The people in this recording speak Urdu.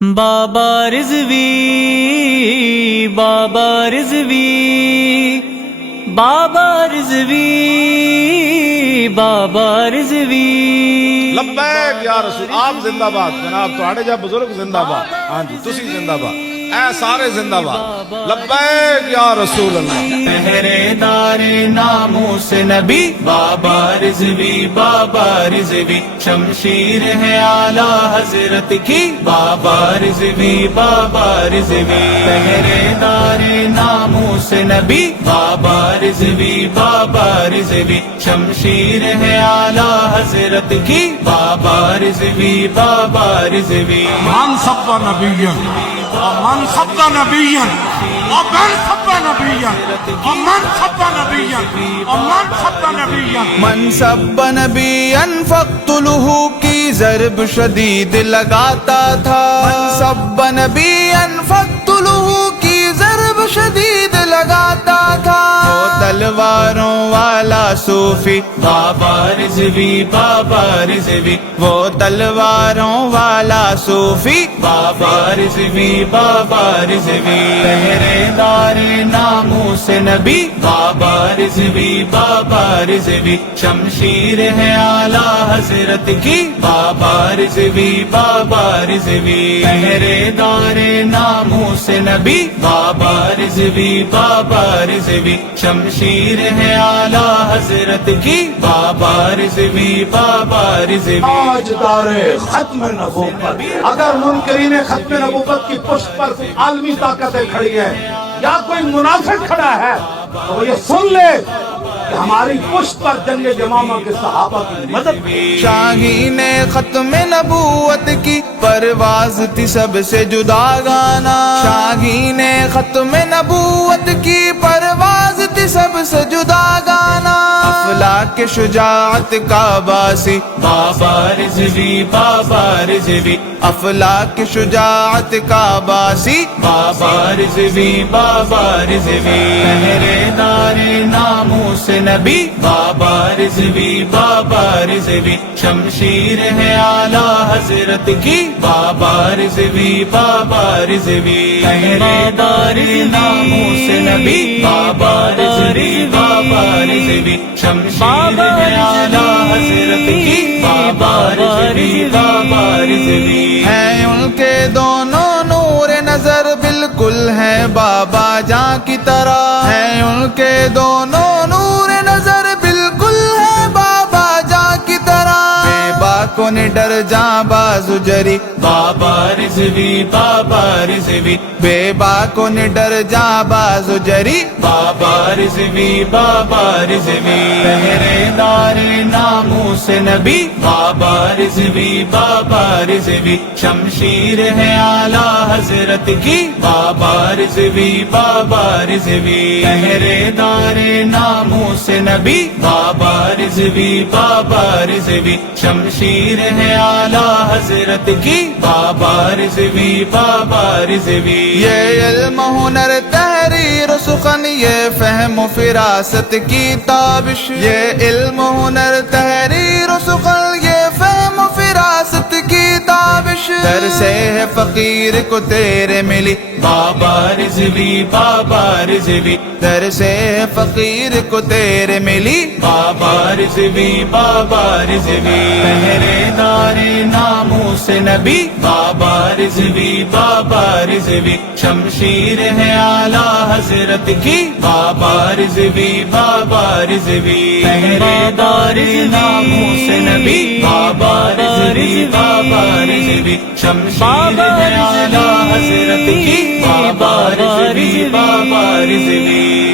بابا رضوی بابا رضوی بابا رضوی بابا رضوی لبیک یا رسول آپ زندہ باد جناب تواڈے جا بزرگ زندہ باد ہاں جی تسی زندہ باد اے سارے زندہ باد لبیک یا رسول اللہ پہرے دار ناموس نبی بابا رضوی بابا رضوی شمشیر ہے اعلی حضرت کی بابا رضوی بابا رضوی پہرے دار ناموس نبی بابا رضوی بابا رضوی شمشیر ہے اعلی حضرت کی بابا رضوی بابا رضوی من سب نبیا ومن سب نبیا ومن سب نبیا ومن سب نبیا ومن سب نبیا من سب نبیا فاقتلہ کی ضرب شدید لگاتا تھا من سب نبیا فاقتلہ کی ضرب شدید لگاتا تھا وہ تلواروں والا صوفی بابا رضوی بابا رضوی وہ تلواروں والا صوفی بابا رضوی بابا رضوی پہرے دار ناموس نبی بابا رضوی بابا رضوی شمشیر ہے اعلی حضرت کی بابا رضوی بابا رضوی پہرے دار ناموس نبی بابا رضوی بابا رضوی شمشیر ہے اعلی حضرت کی بابا رضوی بابا رضوی آج دار ختم نبوت اگر منکرین ختم نبوت کی پشت پر عالمی طاقتیں کھڑی ہیں یا کوئی منافق کھڑا ہے تو وہ یہ سن لے کہ ہماری پشت پر جنگ یمامہ کے صحابہ کی مدد شاہین ختم نبوت کی پرواز تھی سب سے جدا گانا شاہین ختم نبوت کی پرواز تھی سب سے جدا گانا افلاک شجاعت کا باسی بابا رضوی بابا رضوی افلاک شجاعت کا باسی بابا رضوی بابا رضوی پہرے دار ناموس نبی بابا رضوی بابا رضوی شمشیر ہے اعلی حضرت کی بابا رضوی بابا رضوی پہرے دار ناموس نبی بابا رضوی بابا رضوی شمشیر ہے اعلی حضرت کی بابا رضوی بابا رضوی ہیں ان کے دونوں نور نظر بالکل ہیں بابا جاں کی طرح ہیں ان کے دونوں نور نظر بالکل ہیں بابا جاں کی طرح بے باکوں نے ڈر جاں بازو جری بابا رضوی بابا رضوی بے باکوں نے ڈر جاں بازو جری بابا رضوی بابا رضوی پہرے دار ناموس نبی بابا رضوی بابا رضوی شمشیر ہے اعلی حضرت کی بابا رضوی بابا رضوی پہرے دار ناموس نبی بابا رضوی بابا رضوی شمشیر ہے اعلی حضرت کی بابا رضوی بابا رضوی یہ علم ہنر تحریر و سخن یہ فہم و فراست کی تابش یہ علم ہنر تحریر و سخن یہ فہم و فراست کی تابش در سے ہے فقیر کو تیرے ملی بابا رضوی بابا رضوی در سے ہے فقیر کو تیرے ملی بابا رضوی بابا رضوی پہرے دار ناموس نبی بابا رضوی بابا رضوی شمشیر ہے اعلی حضرت کی بابا رضوی بابا رضوی پہرے دار ناموس نبی بابا رضوی بابا رضوی شمشیر ہے اعلی حضرت کی بابا رضوی بابا رضوی